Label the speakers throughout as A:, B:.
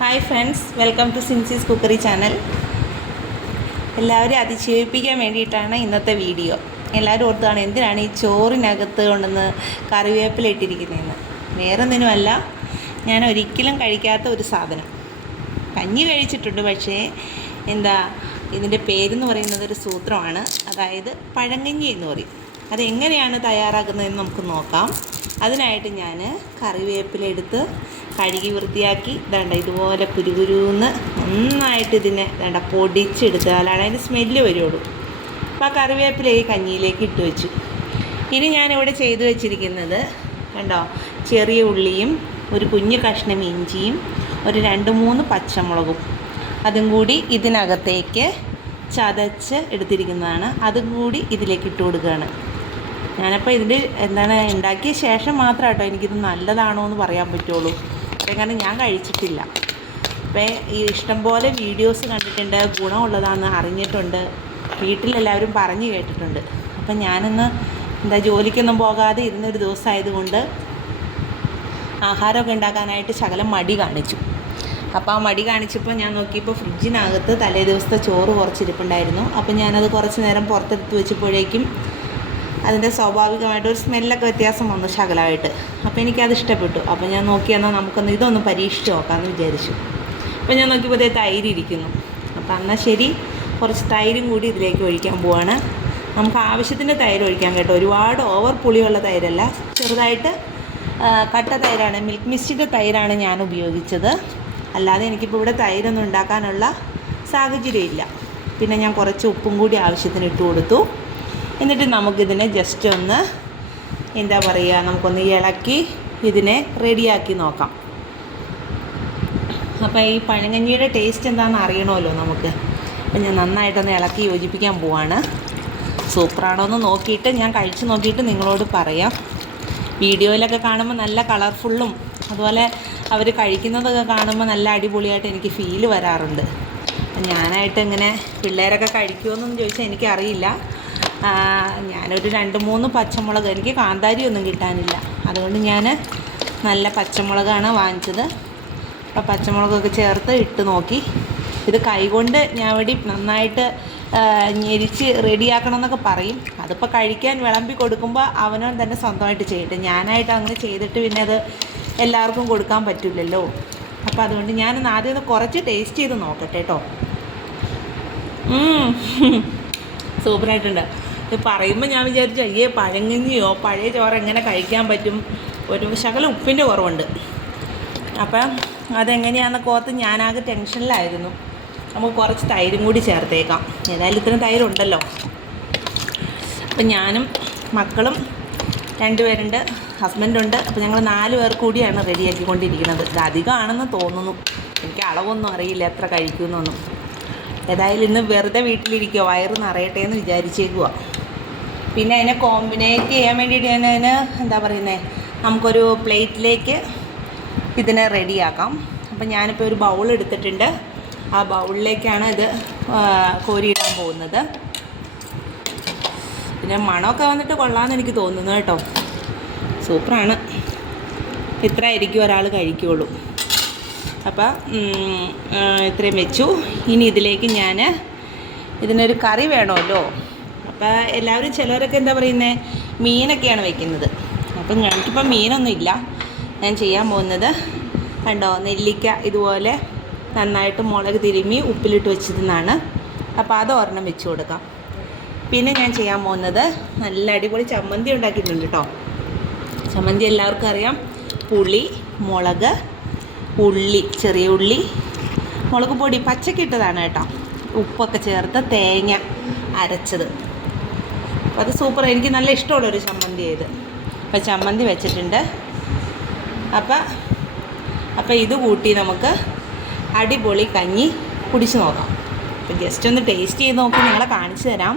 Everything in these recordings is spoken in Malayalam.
A: Hi friends welcome to Sincy's cookery channel എല്ലാവരും അതിജീവിപ്പിക്കാൻ വേണ്ടിയിട്ടാണ് ഇന്നത്തെ വീഡിയോ. എല്ലാവരും ഓർത്താണ് എന്തിനാണ് ഈ ചോറിനകത്ത് കൊണ്ടുവന്ന് കറിവേപ്പില ഇട്ടിരിക്കുന്നതെന്ന്? വേറെ ഒന്നിനുമല്ല ഞാൻ ഒരിക്കലും കഴിക്കാത്ത ഒരു സാധനം. കഞ്ഞി കഴിച്ചിട്ടുണ്ട് പക്ഷേ എന്താ ഇതിന്റെ പേരെന്ന് പറയുന്നത് ഒരു സൂത്രമാണ്. അതായത് പഴങ്കഞ്ഞി എന്ന് പറയും. അതെങ്ങനെയാണ് തയ്യാറാക്കുന്നതെന്ന് നമുക്ക് നോക്കാം. അതിനായിട്ട് ഞാൻ കറിവേപ്പില എടുത്ത് കഴുകി വൃത്തിയാക്കി ദണ്ട ഇതുപോലെ കുരുകുരുന്ന് നന്നായിട്ട് ഇതിനെ ദണ്ട പൊടിച്ചെടുത്താലാണ് അതിന്റെ സ്മെല്ല് വരുള്ളൂ. അപ്പോൾ ആ കറിവേപ്പില കഞ്ഞിയിലേക്ക് ഇട്ട് വെച്ചു. ഇനി ഞാനിവിടെ ചെയ്തു വെച്ചിരിക്കുന്നത് കണ്ടോ ചെറിയ ഉള്ളിയും ഒരു കുഞ്ഞു കഷ്ണം ഇഞ്ചിയും ഒരു രണ്ട് മൂന്ന് പച്ചമുളകും. അതും കൂടി ഇതിനകത്തേക്ക് ചതച്ച് എടുത്തിരിക്കുന്നതാണ്. അതും കൂടി ഇതിലേക്ക് ഇട്ട് കൊടുക്കുകയാണ്. ഞാനപ്പോൾ ഇതിന്റെ എന്താണ് ഉണ്ടാക്കിയ ശേഷം മാത്രം എനിക്കിത് നല്ലതാണോ എന്ന് പറയാൻ പറ്റുള്ളൂ. അപ്പം കാരണം ഞാൻ കഴിച്ചിട്ടില്ല. അപ്പോൾ ഈ ഇഷ്ടംപോലെ വീഡിയോസ് കണ്ടിട്ടുണ്ട് ഗുണമുള്ളതാണെന്ന് അറിഞ്ഞിട്ടുണ്ട്. വീട്ടിലെല്ലാവരും പറഞ്ഞു കേട്ടിട്ടുണ്ട്. അപ്പം ഞാനിന്ന് എന്താ ജോലിക്കൊന്നും പോകാതെ ഇരുന്നൊരു ദിവസമായതുകൊണ്ട് ആഹാരമൊക്കെ ഉണ്ടാക്കാനായിട്ട് ശകലം മടി കാണിച്ചു. അപ്പോൾ ആ മടി കാണിച്ചപ്പോൾ ഞാൻ നോക്കിയപ്പോൾ ഫ്രിഡ്ജിനകത്ത് തലേ ദിവസത്തെ ചോറ് കുറച്ചിരിപ്പുണ്ടായിരുന്നു. അപ്പോൾ ഞാനത് കുറച്ച് നേരം പുറത്തെടുത്ത് വെച്ചപ്പോഴേക്കും അതിന്റെ സ്വാഭാവികമായിട്ട് ഒരു സ്മെല്ലൊക്കെ വ്യത്യാസം വന്നു ശകലമായിട്ട്. അപ്പോൾ എനിക്കത് ഇഷ്ടപ്പെട്ടു. അപ്പോൾ ഞാൻ നോക്കി എന്നാൽ നമുക്കൊന്ന് ഇതൊന്ന് പരീക്ഷിച്ച് നോക്കാമെന്ന് വിചാരിച്ചു. അപ്പോൾ ഞാൻ നോക്കിയപ്പോൾ ഇതേ തൈര് ഇരിക്കുന്നു. അപ്പോൾ എന്നാൽ ശരി കുറച്ച് തൈരും കൂടി ഇതിലേക്ക് ഒഴിക്കാൻ പോവാണ്. നമുക്ക് ആവശ്യത്തിന്റെ തൈര് ഒഴിക്കാം കേട്ടോ. ഒരുപാട് ഓവർ പുളിയുള്ള തൈരല്ല. ചെറുതായിട്ട് കട്ട തൈരാണ്. മിൽക്ക് മിസ്റ്റിന്റെ തൈരാണ് ഞാൻ ഉപയോഗിച്ചത്. അല്ലാതെ എനിക്കിപ്പോൾ ഇവിടെ തൈരൊന്നും ഉണ്ടാക്കാനുള്ള സാഹചര്യമില്ല പിന്നെ ഞാൻ കുറച്ച് ഉപ്പും കൂടി ആവശ്യത്തിന് ഇട്ട് കൊടുത്തു. എന്നിട്ട് നമുക്കിതിനെ ജസ്റ്റ് ഒന്ന് എന്താ പറയുക നമുക്കൊന്ന് ഇളക്കി ഇതിനെ റെഡിയാക്കി നോക്കാം. അപ്പോൾ ഈ പഴങ്കഞ്ഞിയുടെ ടേസ്റ്റ് എന്താണെന്ന് അറിയണമല്ലോ നമുക്ക്. അപ്പം ഞാൻ നന്നായിട്ടൊന്ന് ഇളക്കി യോജിപ്പിക്കാൻ പോവാണ്. സൂപ്പറാണോ എന്ന് നോക്കിയിട്ട് ഞാൻ കഴിച്ചു നോക്കിയിട്ട് നിങ്ങളോട് പറയാം. വീഡിയോയിലൊക്കെ കാണുമ്പോൾ നല്ല കളർഫുള്ളും അതുപോലെ അവർ കഴിക്കുന്നതൊക്കെ കാണുമ്പോൾ നല്ല അടിപൊളിയായിട്ട് എനിക്ക് ഫീൽ വരാറുണ്ട്. ഞാനായിട്ട് ഇങ്ങനെ പിള്ളേരൊക്കെ കഴിക്കുമോ എന്നൊന്നും ചോദിച്ചാൽ എനിക്കറിയില്ല. ഞാനൊരു രണ്ട് മൂന്ന് പച്ചമുളക് എനിക്ക് കാന്താരി ഒന്നും കിട്ടാനില്ല. അതുകൊണ്ട് ഞാൻ നല്ല പച്ചമുളകാണ് വാങ്ങിച്ചത്. അപ്പോൾ പച്ചമുളകൊക്കെ ചേർത്ത് ഇട്ട് നോക്കി. ഇത് കൈകൊണ്ട് ഞാൻ വേണ്ടി നന്നായിട്ട് ഞെരിച്ച് റെഡിയാക്കണം എന്നൊക്കെ പറയും. അതിപ്പോൾ കഴിക്കാൻ വിളമ്പി കൊടുക്കുമ്പോൾ അവനവൻ തന്നെ സ്വന്തമായിട്ട് ചെയ്യട്ടെ. ഞാനായിട്ട് അങ്ങനെ ചെയ്തിട്ട് പിന്നെ അത് എല്ലാവർക്കും കൊടുക്കാൻ പറ്റില്ലല്ലോ. അപ്പോൾ അതുകൊണ്ട് ഞാനൊന്ന് ആദ്യം ഒന്ന് കുറച്ച് ടേസ്റ്റ് ചെയ്ത് നോക്കട്ടെ കേട്ടോ. സൂപ്പറായിട്ടുണ്ട്. ഇത് പറയുമ്പോൾ ഞാൻ വിചാരിച്ചു അയ്യേ പഴങ്കഞ്ഞിയോ പഴയ ചോറ് എങ്ങനെ കഴിക്കാൻ പറ്റും? ഒരു ശകലം ഉപ്പിന്റെ കുറവുണ്ട്. അപ്പം അതെങ്ങനെയാണെന്നൊക്കെ ഓർത്ത് ഞാനാകെ ടെൻഷനിലായിരുന്നു. നമുക്ക് കുറച്ച് തൈരും കൂടി ചേർത്തേക്കാം. ഏതായാലും ഇത്രയും തൈരുണ്ടല്ലോ. അപ്പം ഞാനും മക്കളും രണ്ടുപേരുണ്ട് ഹസ്ബൻഡുണ്ട്. അപ്പോൾ ഞങ്ങൾ നാല് പേർ കൂടിയാണ് റെഡിയാക്കിക്കൊണ്ടിരിക്കുന്നത് ഇത് അധികമാണെന്ന് തോന്നുന്നു. എനിക്ക് അളവൊന്നും അറിയില്ല എത്ര കഴിക്കുമെന്നൊന്നും. ഏതായാലും ഇന്ന് വെറുതെ വീട്ടിലിരിക്കുക വയറ് നിറയട്ടെ എന്ന് വിചാരിച്ചേക്കുക പിന്നെ അതിനെ കോമ്പിനേറ്റ് ചെയ്യാൻ വേണ്ടിയിട്ട് ഞാൻ അതിന് എന്താ പറയുന്നത് നമുക്കൊരു പ്ലേറ്റിലേക്ക് ഇതിനെ റെഡിയാക്കാം. അപ്പം ഞാനിപ്പോൾ ഒരു ബൗൾ എടുത്തിട്ടുണ്ട്. ആ ബൗളിലേക്കാണ് ഇത് കോരിയിടാൻ പോകുന്നത്. പിന്നെ മണമൊക്കെ വന്നിട്ട് കൊള്ളാമെന്ന് എനിക്ക് തോന്നുന്നു കേട്ടോ. സൂപ്പറാണ്. ഇത്ര ആയിരിക്കും ഒരാൾ കഴിക്കുകയുള്ളൂ അപ്പം ഇത്രയും വെച്ചു. ഇനി ഇതിലേക്ക് ഞാൻ ഇതിനൊരു കറി വേണമല്ലോ. അപ്പോൾ എല്ലാവരും ചിലരൊക്കെ എന്താ പറയുന്നത് മീനൊക്കെയാണ് വെക്കുന്നത്. അപ്പം ഞങ്ങൾക്കിപ്പം മീനൊന്നും ഇല്ല ഞാൻ ചെയ്യാൻ പോകുന്നത് കണ്ടോ? നെല്ലിക്ക ഇതുപോലെ നന്നായിട്ട് മുളക് തിരുമ്മി ഉപ്പിലിട്ട് വെച്ചതെന്നാണ്. അപ്പോൾ അത് ഒരെണ്ണം വെച്ച് കൊടുക്കാം. പിന്നെ ഞാൻ ചെയ്യാൻ പോകുന്നത് നല്ല അടിപൊളി ചമ്മന്തി ഉണ്ടാക്കിയിട്ടുണ്ട് കേട്ടോ. ചമ്മന്തി എല്ലാവർക്കും അറിയാം. പുളി മുളക് ഉള്ളി ചെറിയ ഉള്ളി മുളക് പൊടി പച്ചക്കിട്ടതാണ് കേട്ടോ. ഉപ്പൊക്കെ ചേർത്ത് തേങ്ങ അരച്ചത്. അത് സൂപ്പർ എനിക്ക് നല്ല ഇഷ്ടമുള്ള ഒരു ചമ്മന്തി ചെയ്ത് അപ്പോൾ ചമ്മന്തി വെച്ചിട്ടുണ്ട്. അപ്പം അപ്പോൾ ഇത് കൂട്ടി നമുക്ക് അടിപൊളി കഞ്ഞി കുടിച്ച് നോക്കാം. അപ്പോൾ ജസ്റ്റ് ഒന്ന് ടേസ്റ്റ് ചെയ്ത് നോക്കി നിങ്ങളെ കാണിച്ചു തരാം.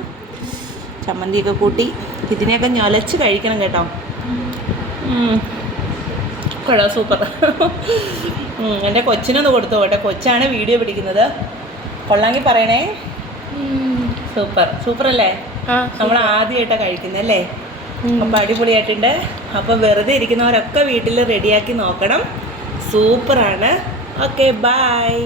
A: ചമ്മന്തിയൊക്കെ കൂട്ടി. ഇതിനെയൊക്കെ ഞൊലച്ച് കഴിക്കണം കേട്ടോ. കൊള്ളാം സൂപ്പർ. എന്റെ കൊച്ചിനൊന്ന് കൊടുത്തു കേട്ടോ കൊച്ചാണ് വീഡിയോ പിടിക്കുന്നത്. കൊള്ളാങ്കിൽ പറയണേ. സൂപ്പർ. സൂപ്പർ അല്ലേ നമ്മൾ ആദ്യമായിട്ടാണ് കഴിക്കുന്നത് അല്ലേ അപ്പം അടിപൊളിയായിട്ടുണ്ട്. അപ്പം വെറുതെ ഇരിക്കുന്നവരൊക്കെ വീട്ടിൽ റെഡിയാക്കി നോക്കണം. സൂപ്പറാണ്. Okay bye